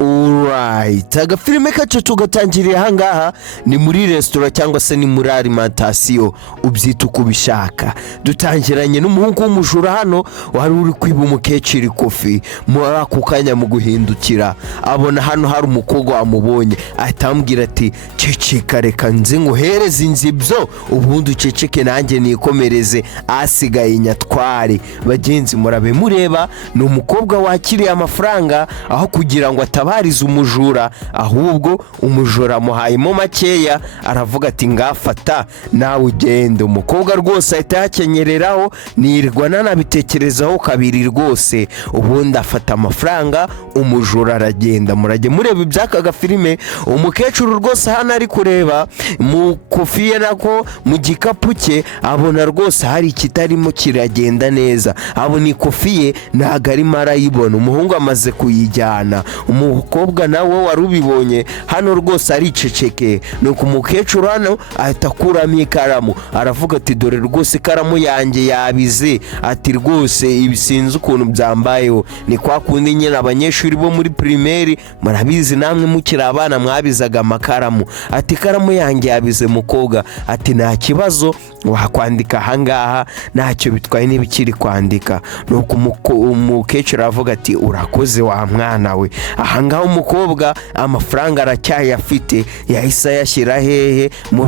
Alright, agafilime kacu tugatangiriye ahangaha ni muri restaurant cyangwa se ni muri alimentation ubyita uko ubishaka. Dutangiranye n'umuhungu w'umujura hano wari uri kwiba umukecuru ikofi. Muri ako kanya mu guhindukira abona hano hari umukobwa wamubonye, atambwira ati ceceka reka nze nguhereze inzibyo ubundi uceceke nanjye nikomereze asigaye nyatware. Bagenzi murabe mureba, ni umukobwa wakiriye amafaranga aho kugira ngo atabarize umujura, ahubwo umujura amuhayemo makeya aravuga ati ngafata nawe ugende. Umukobwa rwose ahita yakenyereraho, nirwa nanabitekerezaho kabiri rwose, ubundi afata amafaranga umujura aragenda. Murage mureba ibyaka gafilime. Umukecuru rwose hano ari kureba mu kofiye nako mu gikapu cye, abona rwose hari ikitarimo kiragenda neza, abona ikofiye ntago arimo arayibona. Umuhungu amaze kuyijyana, umukobwa nawe wari ubibonye hano rwose ariceceke. Nuko umukecuru hano ahita akuramo ikaramu aravuga ati dore rwose ikaramu yanjye yabize, ati rwose ibisinze ukuntu byambayeho. Ni kwa kundi nyine abanyeshuri bo muri primaire murabizi namwe mukiri abana mwabizaga amakaramu, ati ikaramu yanjye yabize. Mukobwa ati nta kibazo wakwandika ahangaha ntacyo bitwaye n'ibikiri kwandika. Nuko umukecuru avuga ati urakoze wa mwana we. Ahangaha umukobwa amafaranga aracyayafite, yahise yashyira hehe mu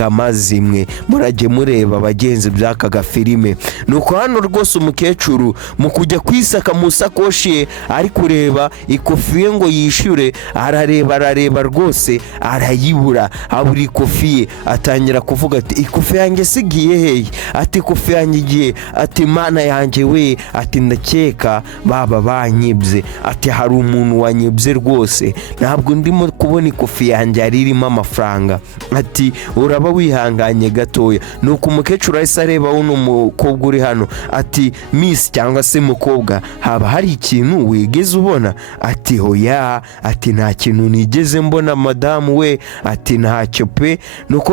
rwangamazimwe. Murage mureba bagenzi byaka gafilime. Nuko hano rwose umukecuru mu kujya kwisaka mu sakoshi ye ari kureba ikofiye ngo yishyure, arareba rwose arayibura, abura ikofiye. Atangira kuvuga ati ikofi yanjye sigiye hehe, ati ikofi yanjye igiye, ati mana yanjye we, ati ndakeka baba banyibye, ati hari umuntu wanyibye rwose, ntabwo ndimo kubona ikofi yanjye aririmo amafaranga, ati uraba wihanganye gatoya. Nuko umukecuru ahise areba uno mukobwa uri hano, ati miss cyangwa se mukobwa, haba hari ikintu wigeze ubona? Ati hoya, ati nta kintu nigeze mbona madamu we, ati ntacyo pe. Nuko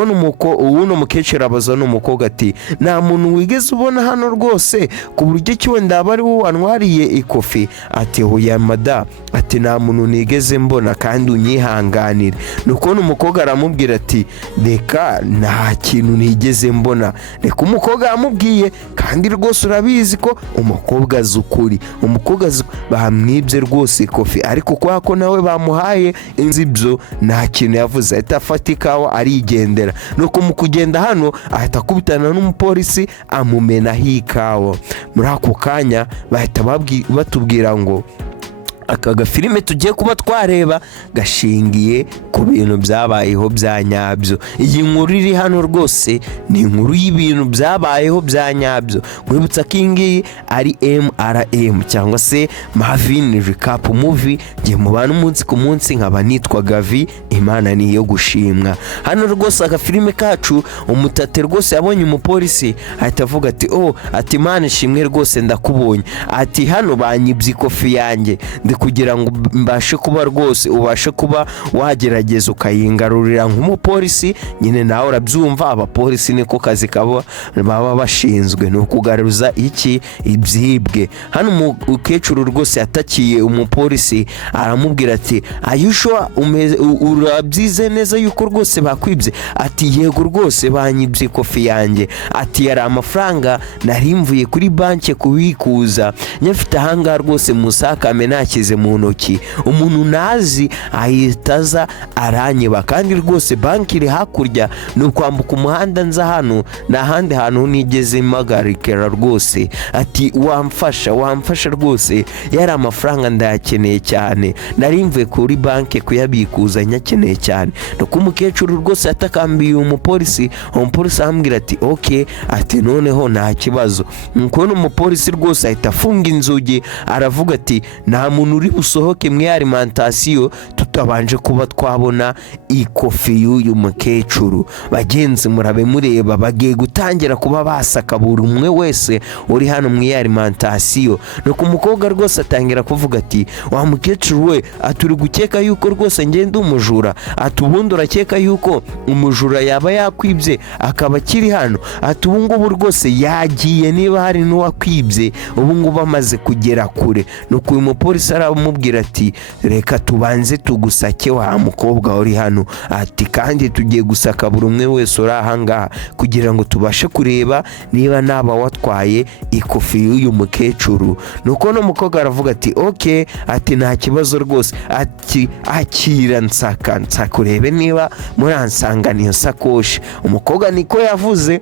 uno mukecuru abaza n'umukobwa ati nta muntu wigeze ubona hano rwose ku buryo cyo ndaba ari wowe wanwariye ikofi? Ati hoya madamu, ati nta muntu nigeze mbona kandi unyihanganire. Nuko umukobwa aramubwira ati reka nta kintu nigeze mbona. Reka umukobwa yamubwiye, kandi rwose urabizi ko umukobwa azi ukuri, umukobwa bamwibye rwose ikofi, ariko kwa ko nawe bamuhaye inzibyo nta kintu yavuze, ahita afata ikawa arigendera. Nuko mu kugenda hano ahita akubitana n'umupolisi amumenaho ikawa. Muri ako kanya bahita batubwira ngo aka gafilime tugiye kuba twareba gashingiye ku bintu byabayeho bya nyabyo. Iyi nkuru iri hano rwose ni inkuru y'ibintu byabayeho bya nyabyo. Mwibutsa ko iyi ngiyi ari MRM cyangwa se Marvin Recap Movie. Ngiye mubana umunsi ku munsi, nkaba nitwa Gavi, Imana niyo gushimwa. Hano rwose agafilime kacu umutate rwose yabonye umupolisi ahita avuga ati ati Imana ishimwe rwose ndakubonye, ati hano banyibye ikofi yanjye, kugira ngo mbashe kuba rwose ubashe kuba wagerageza ukayingarurira nk'umupolisi. Nyine nawe urabyumva, abapolisi niko kazi baba bashinzwe, ni ukugaruza iki ibyibwe. Hano umukecuru rwose yatakiye umupolisi aramubwira ati ayusho urabyize neza yuko rwose bakwibye? Ati yego rwose banyibye ikofi yanjye, ati yari amafaranga nari mvuye kuri banki kubikuza, nyafite ahangaha rwose musakame nakize mu ntoki, umuntu nazi ahitaza aranyiba, kandi rwose banki iri hakurya, ni ukwambuka umuhanda nza hano, nta handi hantu nigeze mpagarikira rwose. Ati wamfasha rwose, yari amafaranga ndayakeneye cyane, nari mvuye kuri banki kuyabikuza nyakeneye cyane. Nuko umukecuru rwose yatakambiye umupolisi arambwira ati okay, ati noneho nta kibazo. Nuko umupolisi rwose ahita afunga inzugi aravuga ati nta muntu uri busohoke mu alimentation tutabanje kuba twabona ikofi y'uyu mukecuru. Bagenzi murabe mureba, bagiye gutangira kuba basaka buri umwe wese uri hano mu alimentation. Nuko umukobwa rwose atangira kuvuga ati wa mukecuru we, aturi gukeka yuko rwose ngende umujura? Ati ubundi urakeka yuko umujura yaba yakwibye akaba kiri hano? Ati ubu ngubu rwose yagiye, niba hari n'uwakwibye ubu ngubu amaze kugera kure. Nuko uyu mupolisi aramubwira ati reka tubanze tugusake wa mukobwa uri hano, ati kandi tugiye gusaka buri umwe wese uri ahangaha kugira ngo tubashe kureba niba naba watwaye ikofi y'uyu mukecuru. nuko no mukobwa aravuga ati okay, ati nta kibazo rwose, ati akira nsaka urebe niba muransangana iyo sakoshi. umukobwa niko yavuze.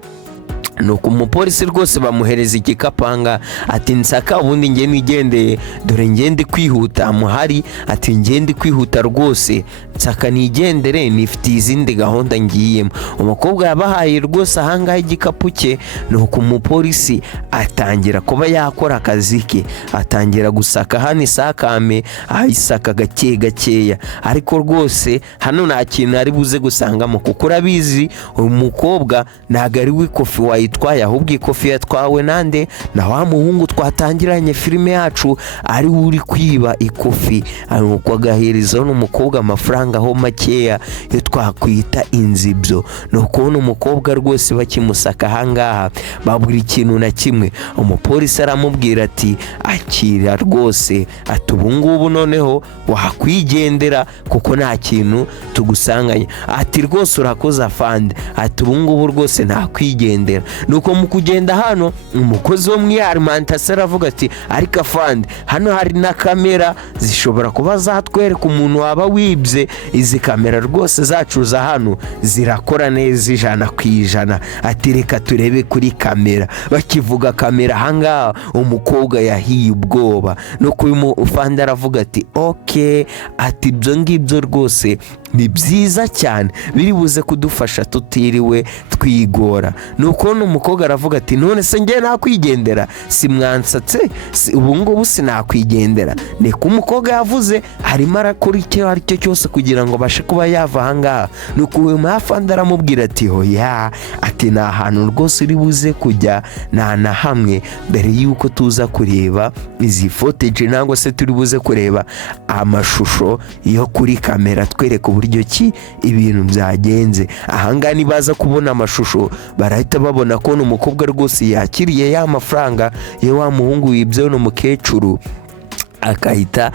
nuko umupolisi rwose bamuhereza igikapanga, ati nsaka ubundi nge nigendeye, dore ngende kwihuta muhari, ati ngende kwihuta rwose, nsaka nigendere nifitiye izindi gahunda ngiyemo. umukobwa yabahaye rwose ahangaha igikapu cye. nuko umupolisi atangira kuba yakora akazi ke, atangira gusaka hano isakame, ayisaka gake gakeya, ariko rwose hano nta kintu ari buze gusangamo, kuko urabizi uyu mukobwa ntabwo ari w'ikofi wayitwaye, ahubwo ikofi yatwawe nande na wa muhungu twatangiranye filime yacu ari uri kwiba ikofi. nuko agaherezaho n'umukobwa amafaranga ho makeya yo twakwita inzibyo. nuko umukobwa rwose bakimusaka ahangaha babura ikintu na kimwe. umupolisi aramubwira ati akira rwose, ati ubungubu noneho wakwigendera kuko nta kintu tugusanganye. ati rwose urakoze afande, ati ubungubu rwose nta kwigendera. nuko mu kugenda hano umukozi wo muri alimentation aravuga ati ariko afande, hano hari na kamera zishobora kuba zatwereka umuntu waba wibye. izi kamera rwose zacu za hano zirakora neza 100%. ati reka turebe kuri kamera. bakivuga kamera ahangaha umukobwa yahiye ubwoba. nuko uyu mufande aravuga ati okay, ati ibyo ngibyo rwose ni byiza cyane, biri buze kudufasha tutiriwe twigora. nuko umukobwa aravuga ati none se ngiye nakwigendera, si mwansatse ubungubu sinakwigendera. niko umukobwa yavuze harimo arakora icyo ari cyo cyose kugira ngo bashe kuba yava ahangaha. nuko uyu mafande aramubwira ati hoya, ati nta hantu rwose uri buze kujya nta na hamwe mbere yuko tuza kureba izi footage nangwa se turi buze kureba amashusho yo kuri kamera twereka uburyo ki ibintu byagenze. ahangaha nibaza kubona amashusho barahita babona ko umukobwa rwose yakiriye ya mafaranga ya wa muhungu wibye n'umukecuru, akahita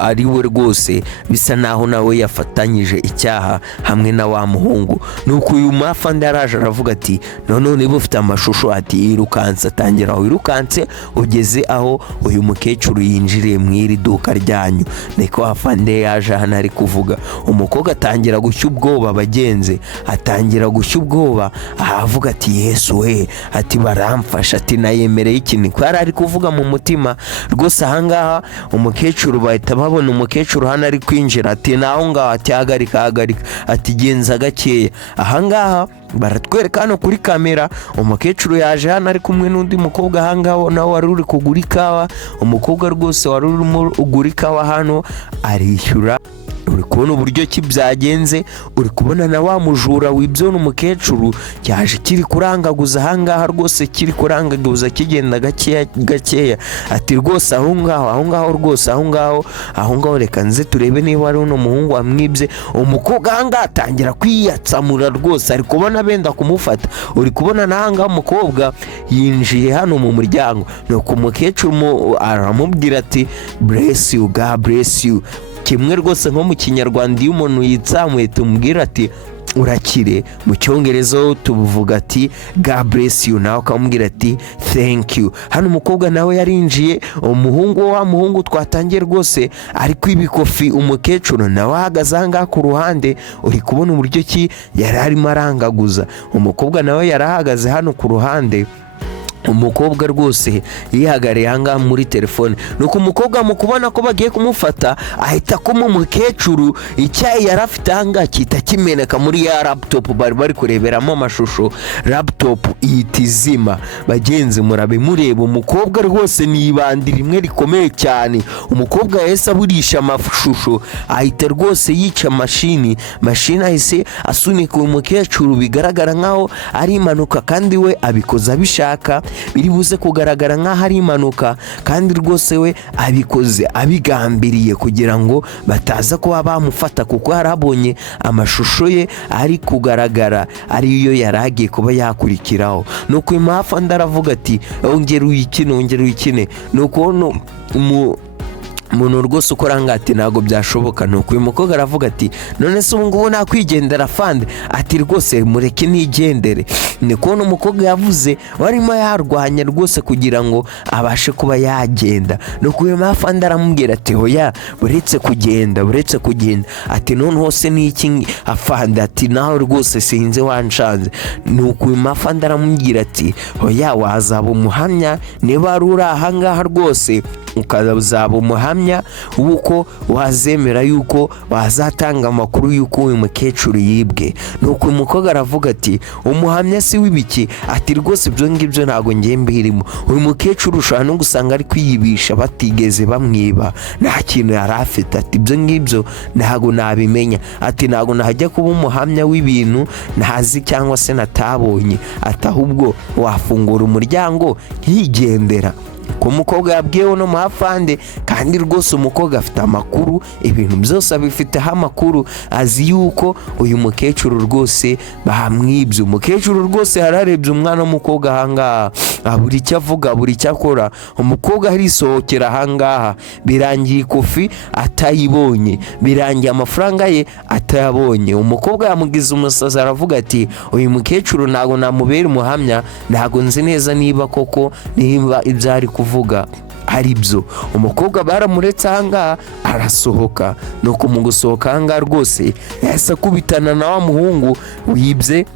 ari we rwose bisa naho nawe yafatanyije icyaha hamwe na wa muhungu. nuko uyu mafande araje aravuga ati none niba ufite amashusho, ati irukanse, atangira wirukanse ugeze aho uyu mukecuru yinjiriye mu iri duka ryanyu. niko afande yaje hano ari kuvuga. umukobwa atangira gushya ubwoba, bagenze atangira gushya ubwoba, ahavuga ati yesu we, ati baramfasha, ati nayemereye ikintu ko yari ari kuvuga mu mutima rwose. ahangaha umukecuru bahita babona umukecuru hano ari kwinjira, ati naho ngaho, ati hagarika, ati genza gakeya. ahangaha baratwereka hano kuri kamera umukecuru yaje hano ari kumwe n'undi mukobwa ahangaho nawe wari uri kugura ikawa. umukobwa rwose wari urimo ugura ikawa hano arishyura. uri kubona uburyo ki byagenze, uri kubona na wa mujura wibyo n'umukecuru cyaje kiri kurangaguza ahangaha rwose, kiri kurangaguza kigenda gakeya. ati rwose aho ngaho rwose aho ngaho reka nze turebe niba ari uno muhungu wamwibye. umukobwa ahangaha atangira kwiyatsamura rwose, ari kubona benda kumufata. uri kubona n'ahangaha umukobwa yinjiye hano mu muryango. nuko umukecuru aramubwira ati bless you, God bless you. kimwe rwose nko mu kinyarwanda iyo umuntu yitsamuye tumubwira ati urakire, mu cyongereza tuvuga ati God bless you, nawe akamubwira ati thank you. hano umukobwa nawe yarinjiye, wa muhungu twatangiye rwose ari kwiba ikofi. umukecuru nawe ahagaze ahangaha ku ruhande, uri kubona uburyo ki yari arimo arangaguza. umukobwa nawe yari ahagaze hano ku ruhande. umukobwa rwose yihagariye ahangaha muri telefone. nuko umukobwa mu kubona ko bagiye kumufata ahita kuma umukecuru icyayi yari afite ahangaha kita kimeneka muri ya laptop bari kureberamo amashusho. laptop ihita izima. bagenzi murabe mureba, umukobwa rwose ni ibandi rimwe rikomeye cyane. umukobwa yahise aburisha amashusho ahita rwose yica mashini ahise asunika umukecuru, bigaragara nkaho ari impanuka kandi we abikoze abishaka, biri buze kugaragara nkaho ari impanuka kandi rwose we abikoze abigambiriye kugira ngo bataza kuba bamufata, kuko harabonye amashusho ye ari kugaragara ariyo yaragiye kuba yakurikiraho. nuko imafa ndaravuga ati ongera uyikine. nuko umuntu rwose ukora ngati ntabwo byashoboka. Nuko uyu mukobwa aravuga ati none se ubu ngubu nakwigendera fande, ati rwose mureke nigendere. ni kubona umukobwa yavuze warimo yarwanya rwose kugira ngo abashe kuba yagenda. nuko uyu mafande aramubwira ati hoya buretse kugenda ati none hose niki afande, ati nawe rwose sinze wanshanze. nuko uyu mafande aramubwira ati hoya wazaba umuhamya niba ari uri ahangaha rwose, ukazaba umuhamya wuko wazemera yuko wazatanga amakuru yuko uyu mukecuru yibwe. nuko uyu mukobwa aravuga ati umuhamya si w'ibiki, ati rwose ibyo ngibyo ntabwo ngiye mbirimo. uyu mukecuru ushobora no gusanga ari kwiyibisha batigeze bamwiba, nta kintu yari afite, ati ibyo ngibyo ntabwo nabimenya, ati ntabwo najya kuba umuhamya w'ibintu ntazi cyangwa se natabonye, ati ahubwo wafungura umuryango yigendera. ko umukobwa yabwiye uno muhafande kandi rwose umukobwa afite amakuru, ibintu byose abifiteho amakuru, azi yuko uyu mukecuru rwose bamwibye. umukecuru rwose yararebye umwana w'umukobwa ahangaha, buri icyo avuga buri icyo akora. umukobwa arisohokera ahangaha, birangiye ikofi atayibonye, birangiye amafaranga ye atayabonye. umukobwa yamugize umusazi, aravuga ati uyu mukecuru ntabwo namubera umuhamya, ntabwo nzi neza niba koko niba ibyo ari kuvuga ari byo. umukobwa baramuretse ahangaha arasohoka. nuko mu gusohoka ahangaha rwose yahise akubitana na wa muhungu wibye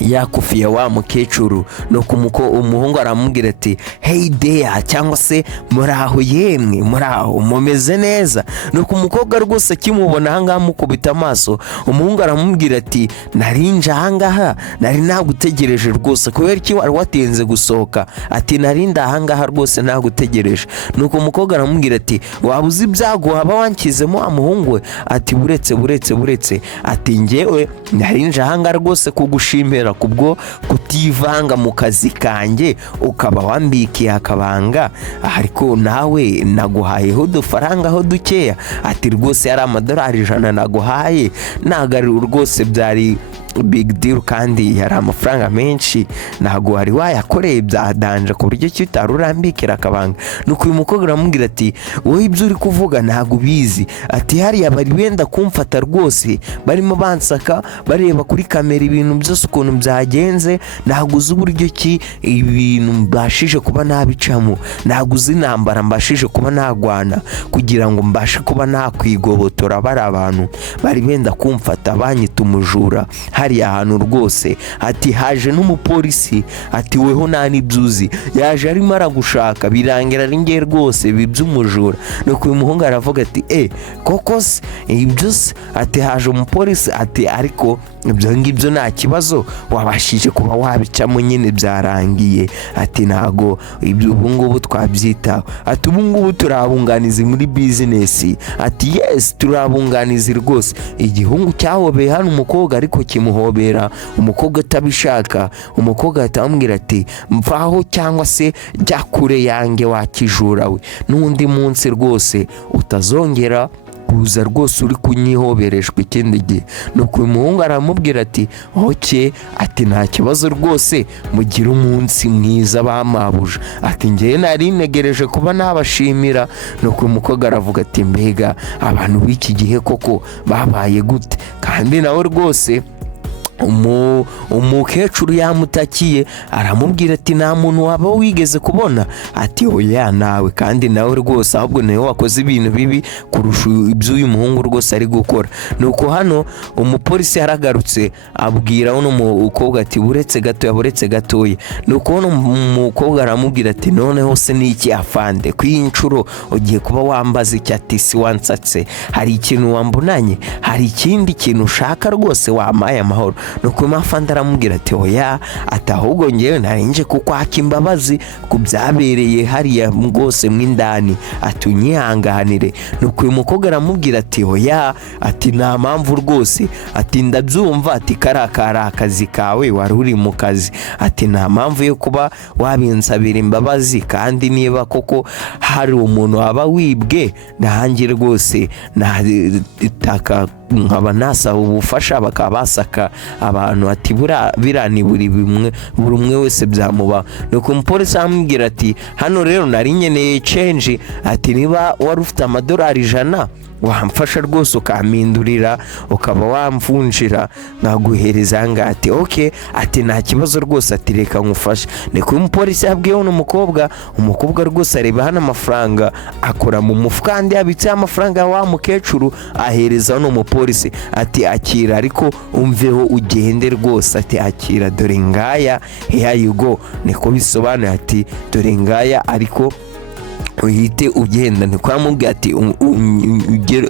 yakufiye wa mukecuru. nuko umuhungu aramubwira ati hey there, cyangwa se muraho yemwe, muraho mumeze neza. nuko umukobwa rwose akimubona ahangaha amukubita amaso, umuhungu aramubwira ati narinje ahangaha nari nagutegereje rwose, kubera iki wari watinze gusohoka, ati narinda ahangaha rwose nagutegereje. nuko umukobwa aramubwira ati waba uzi ibyago waba wankizemo wa muhungu we, ati buretse ati njyewe narinje ahangaha rwose kugushimira kubwo kutivanga mu kazi kanjye ukaba wambikiye akabanga, ariko nawe naguhayeho udufaranga ho dukeya, ati rwose yari amadolari 100 naguhaye, nagaru rwose byari big deal kandi yari amafaranga menshi, ntago wari wayakoreye byadanje ku buryo cyitari urambikira akabanga. nuko uyu mukobwa aramubwira ati wowe ibyo uri kuvuga ntago bizi, ati hariya bari benda kumfata rwose, barimo bansaka bareba kuri kamera ibintu byose ukuntu byagenze, ntago uzi uburyo ki ibintu mbashije kuba nabicamo, ntago uzi intambara mbashije kuba nagwana kugira ngo mbashe kuba nakwigobotora bari abantu bari benda kumfata banyita umujura hariya ahantu rwose, ati haje n'umupolisi, ati weho nta n'ibyuzi, yaje arimo aragushaka birangira ari ngiye rwose biby'umujura. nuko uyu muhungu aravuga ati koko se ibyo se, ati haje umupolisi, ati ariko ibyo ngibyo nta kibazo wabashije kuba wabicamo nyine byarangiye, ati ntago ibyo ubu ngubu twabyitaho, ati ubu ngubu turabunganizi muri bizinesi, ati yes turabunganizi rwose. igihungu cyahobeye hano umukobwa ariko kimuhobera umukobwa atabishaka. umukobwa atamubwira ati mvaho cyangwa se jya kure yange wakijura we, n'undi munsi rwose utazongera kuza rwose uri kunyihobereshwa ikindi gihe. nuko uyu muhungu aramubwira ati oke, ati nta kibazo rwose mugire umunsi mwiza bamabuja, ati ngewe nari negereje kuba nabashimira. nuko uyu mukobwa aravuga ati mbega abantu b'iki gihe koko babaye gute, kandi nawe rwose umukecuru yamutakiye aramubwira ati nta muntu waba wigeze kubona, ati oya nawe, kandi nawe rwose ahubwo nawe wakoze ibintu bibi kurusha iby'uyu muhungu rwose ari gukora. nuko hano umupolisi yaragarutse abwira uno mukobwa ati buretse gatoya. nuko uno mukobwa aramubwira ati noneho se niki afande, ku inshuro ugiye kuba wambaza iki, ati si wansatse, hari ikintu wambunanye, hari ikindi kintu ushaka rwose wamaye amahoro. nuko mafande aramubwira ati oya, ati ahubwo ngewe narinje kukwaka imbabazi ku byabereye hariya rwose mw'indani, ati unyihanganire. nuko uyu mukobwa aramubwira ati oya, ati nta mpamvu rwose, ati ndabyumva, ati kari akazi kawe wari uri mu kazi, ati nta mpamvu yo kuba wabinsabira imbabazi, kandi niba koko hari umuntu waba wibwe nanjye rwose nataka nkaba nasaba ubufasha bakaba basaka abantu ati biriya ni buri umwe wese byamuba. nuko umupolisi amubwira ati hano rero nari nkeneye change, ati niba wari ufite amadolari 100 wamfasha rwose ukampindurira ukaba wamvunjira naguhereza ngaha. Ati okay, ati nta kibazo rwose, ati reka nkufashe. niko umupolisi yabwiye uno umukobwa rwose areba hano amafaranga akora mu mufuka kandi yabitse amafaranga wa mukecuru ahereza uno mupolisi, ati akira ariko umveho ugende rwose, ati akira dore ngaya, here you go. niko bisobanuye, ati dore ngaya ariko uhite ugenda. niko yamubwiye ati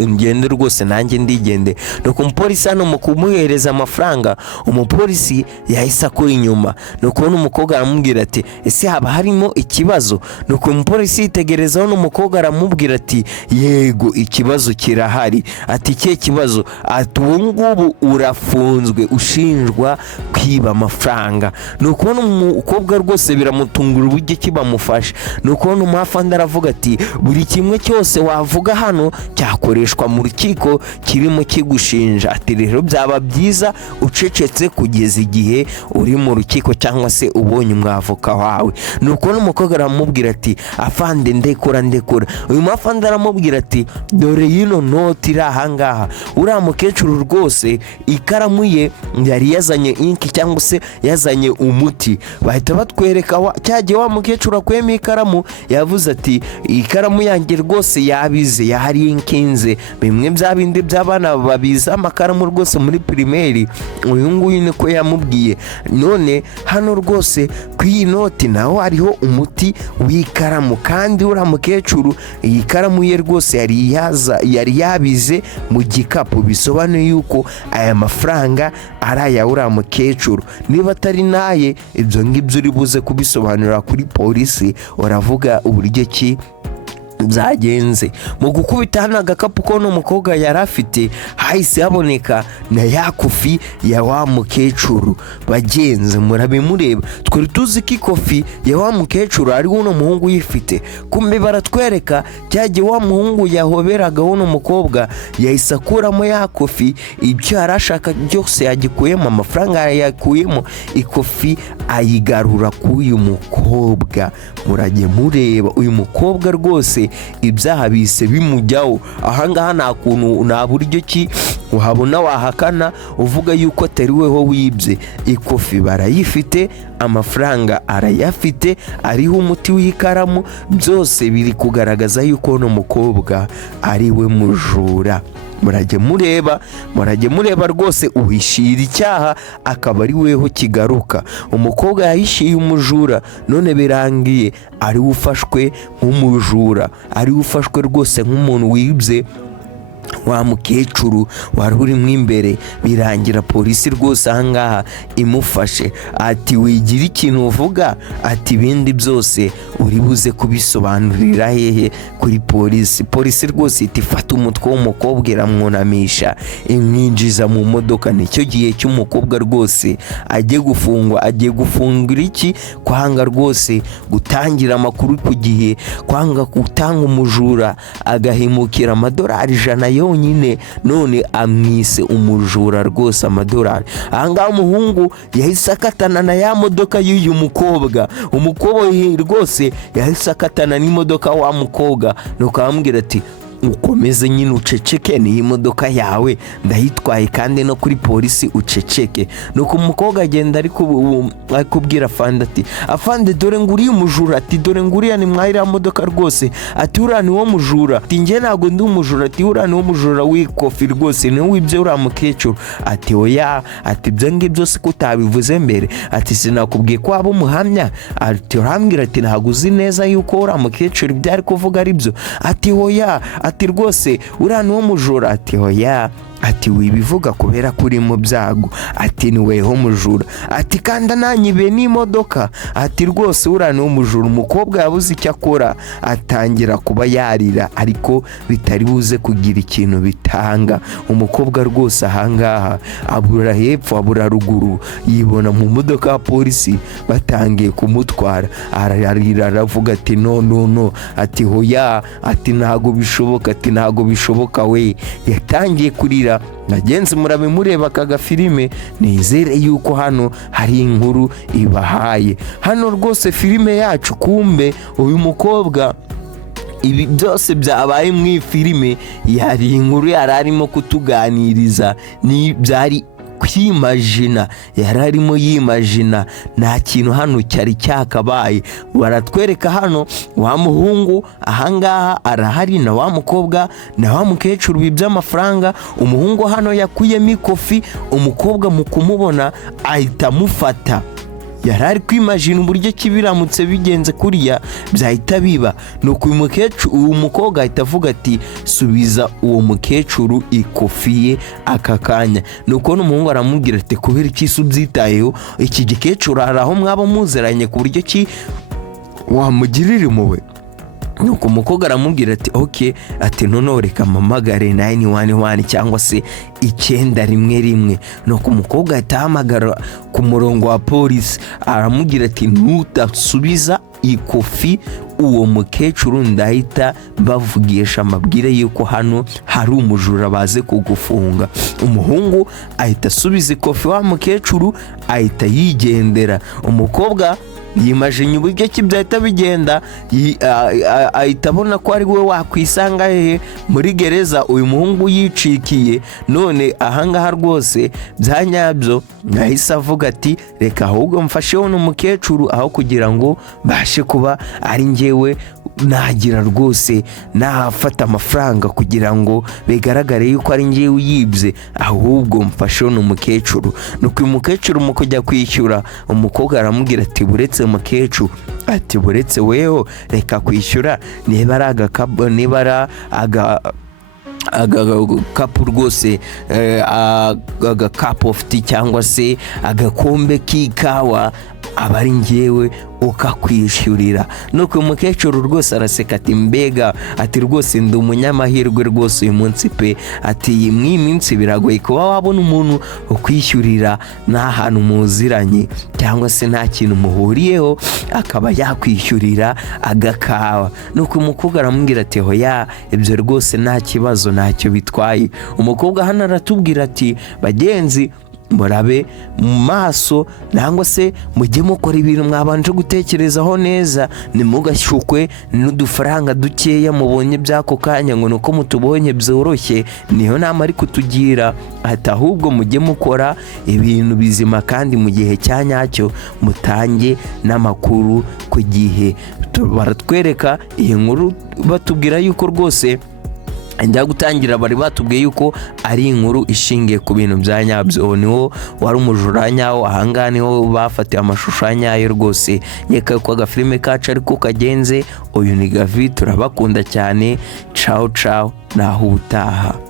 ugende rwose nanjye ndigende. nuko umupolisi hano mu kumuhereza amafaranga umupolisi yahise akora inyuma. nuko n'umukobwa aramubwira ati ese haba harimo ikibazo? nuko umupolisi yitegereza n'umukobwa aramubwira ati yego ikibazo kirahari. ati ikihe kibazo? ati ubu ngubu urafunzwe ushinjwa kwiba amafaranga. nuko n'umukobwa rwose biramutungura uburyo kibamufasha. nuko n'umufanda aravuga ati buri kimwe cyose wavuga hano cyakoreshwa mu rukiko kirimo kigushinja. ati rero byaba byiza ucecetse kugeza igihe uri mu rukiko cyangwa se ubonye umwavoka wawe. nuko n'umukobwa aramubwira ati afande ndekura. uyu mufanda aramubwira ati dore yino noti iri ahangaha. uriya mukecuru rwose ikaramu ye yari yazanye inki cyangwa se yazanye umuti, bahita batwereka cyagiye wa mukecuru akuyemo ikaramu yavuze ati ikaramu yanjye rwose yabize yahari inkinze, bimwe bya bindi by'abana babiza amakaramu rwose muri primaire. uyu nguyu niko yamubwiye. none hano rwose ku iyi noti naho hariho umuti w'ikaramu, kandi uriya mukecuru iyi karamu ye rwose yari yabize mu gikapu, bisobanuye yuko aya mafaranga ari aya uriya mukecuru. niba atari naye ibyo ngibyo uri buze kubisobanura kuri polisi, uravuga uburyo ki byagenze. mu gukubita hano agakapu ko n'umukobwa yari afite hahise haboneka na ya kofi ya wa mukecuru. bagenze murabimureba, twari tuzi ko ikofi ya wa mukecuru ari uno muhungu uyifite, kumbe baratwereka cyagiye wa muhungu yahoberaga uno mukobwa yahise akuramo ya kofi, ibyo yari ashaka byose yagikuyemo, amafaranga yakuyemo, ikofi ayigarura k'uyu mukobwa. murajye mureba uyu mukobwa rwose ibyaha bise bimujyaho. ahangaha nta kuntu nta buryo ki uhabona wahakana uvuga yuko atari weho wibye. ikofi barayifite, amafaranga arayafite, ariho umuti w'ikaramu, byose biri kugaragaza yuko uno mukobwa ari we mujura. murajye mureba rwose uhishira icyaha akaba ari weho kigaruka. umukobwa yahishiye umujura, none birangiye ari ufashwe nk'umujura, ari ufashwe rwose nk'umuntu wibye wa mukecuru wari urimo imbere. birangira polisi rwose ahangaha imufashe, ati wigira ikintu uvuga, ati ibindi byose uri buze kubisobanurira hehe kuri polisi rwose iti fata umutwe w'umukobwa iramwunamisha imwinjiza mu modoka. nicyo gihe cy'umukobwa rwose agiye gufungira iki? kwanga rwose gutangira amakuru ku gihe, kwanga gutanga umujura agahemukira amadolari 100 yonyine, none amwise umujura rwose amadolari. ahangaha umuhungu yahise akatana na ya modoka y'uyu mukobwa, umukobwa rwose yahise akatana n'imodoka wa mukobwa. nuko amubwira ati ukomeze nyine uceceke, niyi modoka yawe ndahitwaye kandi no kuri polisi uceceke. nuko umukobwa agenda ari kubwira afande ati afande dore nguriye umujura, ati dore nguriya ni mwahira modoka rwose, ati uriya ni wo mujura, ati njye ntabwo ndi umujura, ati uriya ni wo mujura w'ikofi rwose ni wibye uriya mukecuru. ati oya, ati ibyo ngibyo se kutabivuze mbere, ati sinakubwiye ko waba umuhamya, ati urambwira ati ntabwo uzi neza yuko uriya mukecuru ibyo ari kuvuga ari byo. ati oya, ati rwose uriya ni wo mujura, ati oya, ati wibivuga kubera ko uri mu byago, ati ni weho mujura, ati kandi nanyibe n'imodoka, ati rwose uriya ni wo mujura. umukobwa yabuze icyo akora, atangira kuba yarira ariko bitari buze kugira ikintu bitanga. umukobwa rwose ahangaha abura hepfo abura ruguru, yibona mu modoka ya polisi batangiye kumutwara, ararira aravuga ati no, ati hoya, ati ntago bishoboka, ati ntago bishoboka we. yatangiye kurira kugira nagenzi murabe mureba aka gafilime, nizere yuko hano hari inkuru ibahaye. Hano rwose filime yacu, kumbe uyu mukobwa ibi byose byabaye mu ifilime yari inkuru yari arimo kutuganiriza, ni byari kwimajina, yari arimo yimajina, nta kintu hano cyari cyakabaye. Baratwereka hano wa muhungu ahangaha arahari na wa mukobwa na wa mukecuru bibye amafaranga. Umuhungu hano yakuyemo ikofi, umukobwa mu kumubona ahita amufata. Yari ari kwimajina uburyo kibiramutse bigenze kuriya byahita biba. Nuko uyu mukobwa ahita avuga ati subiza uwo mukecuru ikofi ye aka kanya. Nuko n'umuhungu aramubwira ati kubera iki ubyitayeho, iki gikecuru hari aho mwaba muzeranye ku buryo ki wamugirira impuhwe. Nuko umukobwa aramubwira ati okay, ati noneho reka mpamagare 911 cyangwa se 911. Nuko umukobwa ahita ahamagara ku murongo wa polisi, aramubwira ati nutasubiza ikofi uwo mukecuru ndahita bavugisha amabwire yuko hano hari umujura baze kugufunga. Umuhungu ahita asubiza ikofi wa mukecuru ahita yigendera. Umukobwa yimajinye uburyo ki byahita bigenda, ahita abona ko ari we wakwisanga hehe muri gereza uyu muhungu yicikiye. None ahangaha rwose byanyabyo yahise avuga ati reka ahubwo mfasheho n'umukecuru aho kugira ngo bashe kuba ari njyewe nagira rwose nafata amafaranga kugira ngo bigaragare yuko ari njyewe uyibye, ahubwo mfasheho n'umukecuru. Nuko uyu mukecuru mu kujya kwishyura, umukobwa aramubwira ati buretse mukecuru, ati buretse weho reka kwishyura, niba ari agakapu rwose, agakapu of tea cyangwa se agakombe k'ikawa aba ari njyewe ukakwishyurira. Nuko umukecuru rwose araseka ati mbega, ati rwose ndi umunyamahirwe rwose uyu munsi pe, ati mw'iyi minsi biragoye kuba wabona umuntu ukwishyurira nta hantu muziranye cyangwa se nta kintu muhuriyeho akaba yakwishyurira agakawa. Nuko umukobwa aramubwira ati hoya ibyo rwose nta kibazo, ntacyo bitwaye. Umukobwa hano aratubwira ati bagenzi murabe mu maso nangwa se mujye mukora ibintu mwabanje gutekerezaho neza, nimugashukwe n'udufaranga dukeya mubonye byako kanya ngo nuko mutubonye byoroshye. Niyo nama ari kutugira ati ahubwo mujye mukora ibintu bizima kandi mu gihe cyanyacyo mutange n'amakuru ku gihe. Baratwereka iyi nkuru batubwira yuko rwose njya gutangira bari batubwiye yuko ari inkuru ishingiye ku bintu bya nyabyo, niho wari umujura nyawo. Ahangaha niho bafatiye amashusho nyayo rwose. Nyeka ko agafilime kacu ariko kagenze. Uyu ni Gavi, turabakunda cyane. Ciao ciao, naho utaha.